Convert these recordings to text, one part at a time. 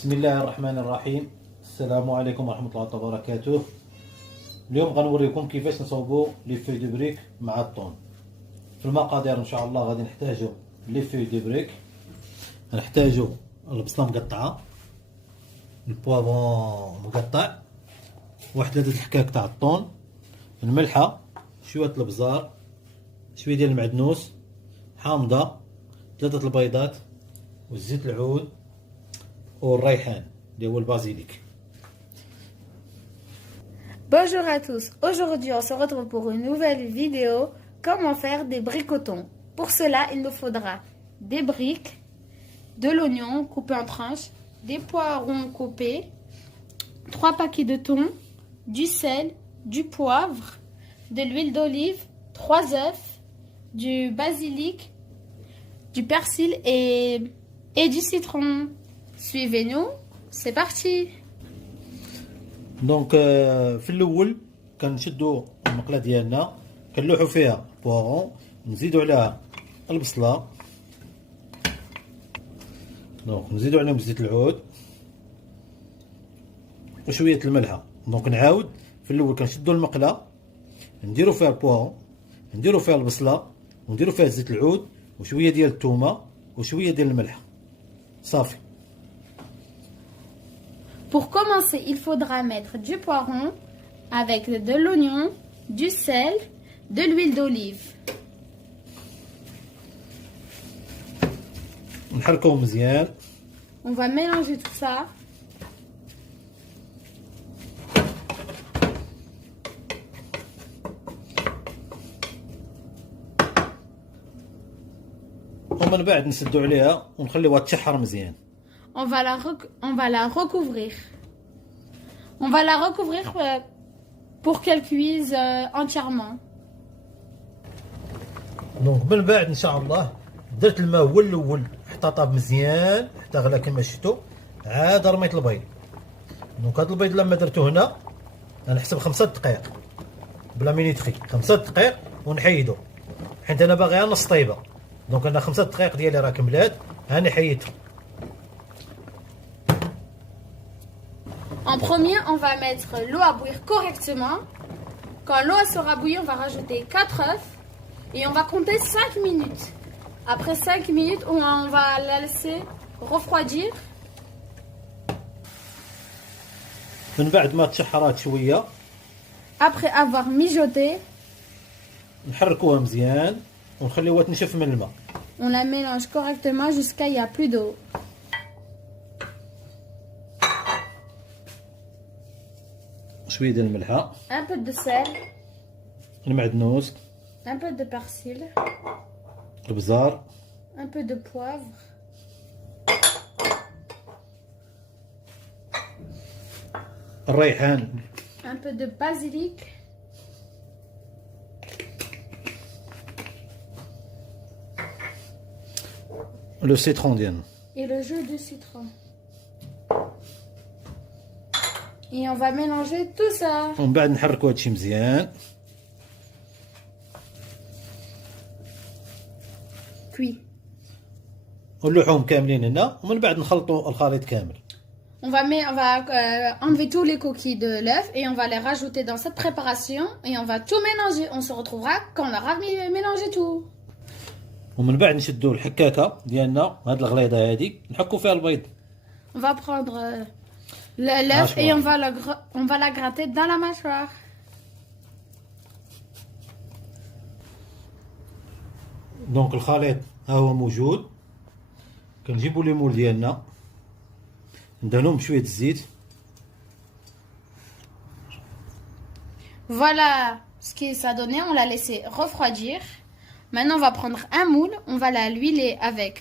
بسم الله الرحمن الرحيم. السلام عليكم ورحمة الله وبركاته. اليوم غنوريكم كيفاش نصوبوا لي في دو بريك مع الطون. في المقادير ان شاء الله غادي نحتاجوا لي في دو بريك، نحتاجوا البصله مقطعه، البوافون مقطع، واحد 3 الحكاك تاع الطون، الملحه، شويه البزار، شويه ديال المعدنوس، حامضه، 3 البيضات، والزيت العود والريحان اللي هو البازيليك. Bonjour à tous, aujourd'hui on se retrouve pour une nouvelle vidéo, comment faire des bricotons. Pour cela il nous faudra des briques, de l'oignon coupé en tranches, des poivrons coupés, 3 paquets de thon, du sel, du poivre, de l'huile d'olive, 3 œufs, du basilic, du persil et du citron. Suivez-nous, c'est parti. دونك في الاول كنشدوا المقله ديالنا، كنلوحوا فيها بوغون، نزيدوا عليها البصله، دونك نزيدوا عليهم زيت العود وشويه الملحه. دونك نعاود في الاول كنشدوا المقله، نديروا فيها البوغون، نديروا فيها البصله، ونديروا فيها زيت العود وشويه ديال الثومه وشويه ديال الملح، صافي. Pour commencer, il faudra mettre du poiron avec de l'oignon, du sel, de l'huile d'olive. نحركوه مزيان. On va mélanger tout ça. ومن بعد نسدوا عليها ونخليوها تشحر مزيان. On va la recouvrir. On va la recouvrir pour qu'elle cuise entièrement. دونك من بعد ان شاء الله درت الماء هو الاول حتى طاب مزيان حتى غلا كما شفتوا، عاد رميت البيض. دونك هذا البيض لما درته هنا غنحسب 5 دقائق بلا مينيتري، 5 دقائق ونحيدو حيت انا باغيها نص طيبه. دونك انا 5 دقائق ديالي راه كملات، هاني حيدتهم. En premier, on va mettre l'eau à bouillir correctement. Quand l'eau sera bouillie, on va rajouter 4 œufs et on va compter 5 minutes. Après 5 minutes, on va la laisser refroidir. من بعد ما تشحرات شويه Après avoir mijoté, نحركوها مزيان ونخليوها تنشف من الماء. on la mélange correctement jusqu'à il n'y a plus d'eau. شويه ديال الملحه، Un peu de sel, المعدنوس، un peu de persil, البزار، un peu de poivre, الريحان، un peu de basilic, لو سيترون ديالنا. et le jus de citron. Et on va mélanger tout ça. ومن بعد نحركوا هادشي مزيان. Puis, ونلوحوهم كاملين هنا، ومن بعد نخلطوا الخليط كامل. on va enlever tous les coquilles de l'œuf et on va les rajouter dans cette préparation et on va tout mélanger. On se retrouvera quand on aura mélangé tout. ومن بعد نشدوا الحكاكه ديالنا، هاد الغليظه هادي نحكوا فيها البيض. On va prendre l'œuf et on va la gratter dans la mâchoire. دونك الخليط ها هو موجود، كنجيبوا لي مول ديالنا ندهنوهم بشويه الزيت. Voilà ce que ça donnait, on l'a laissé refroidir. Maintenant on va prendre un moule, on va l'huiler avec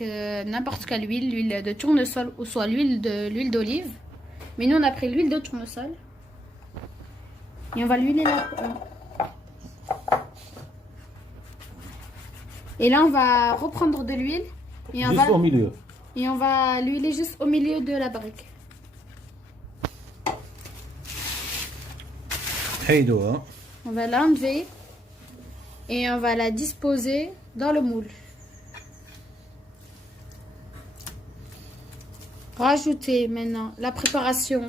n'importe quelle huile, l'huile de tournesol ou soit l'huile d'olive. Mais nous on a pris l'huile de tournesol. Et on va l'huiler là. Et là on va reprendre de l'huile et Juste au milieu. et on va l'huiler juste au milieu de la brique. حيدوها. On va l'enlever et on va la disposer dans le moule. rajouter maintenant la préparation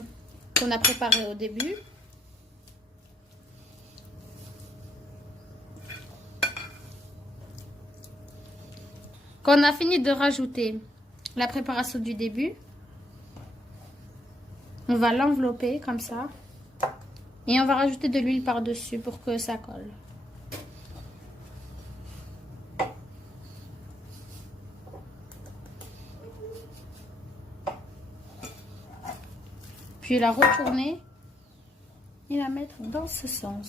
qu'on a préparée au début. Quand on a fini de rajouter la préparation du début, on va l'envelopper comme ça. Et on va rajouter de l'huile par-dessus pour que ça colle. Puis la retourner et la mettre dans ce sens.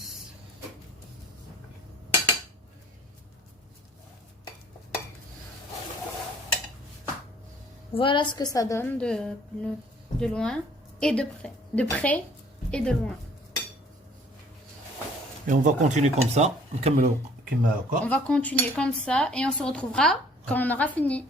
Voilà ce que ça donne de loin et de près. De près et de loin. Et on va continuer comme ça. On va continuer comme ça et on se retrouvera quand on aura fini.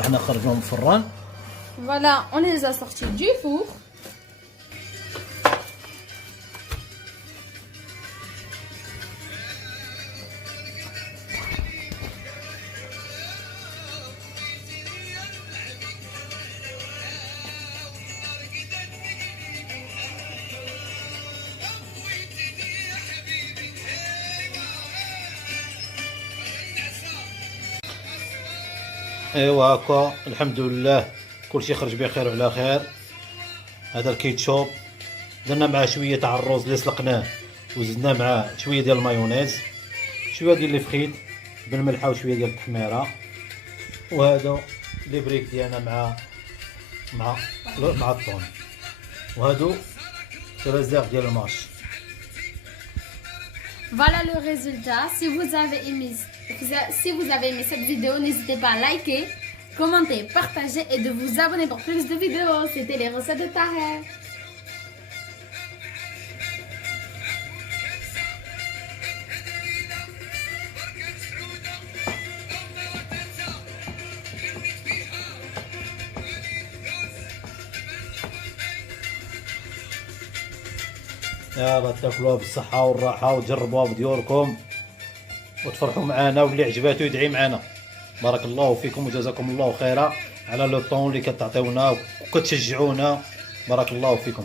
احنا خرجوهم من الفران. Voilà, on les a sortis du four. ايوا هكا الحمد لله كلشي خرج بخير وعلى خير. هذا الكيتشوب درنا معاه شويه تاع الروز اللي سلقناه وزدنا معاه شويه ديال المايونيز، شويه ديال الفخيت بالملحه وشويه ديال التحميره، وهذا لي بريك ديالنا مع الطون، وهادو رزاق ديال الماش. Voilà le résultat. Si vous avez aimé cette vidéo, n'hésitez pas à liker, commenter, partager et de vous abonner pour plus de vidéos. C'était les recettes de Taher. يلا تاكلوها بالصحة والراحة وتجربوها بديوركم وتفرحوا معنا، واللي عجباتو يدعي معنا. بارك الله فيكم وجزاكم الله خيرا على لو طون اللي كتعطيونا وكتشجعونا. بارك الله فيكم.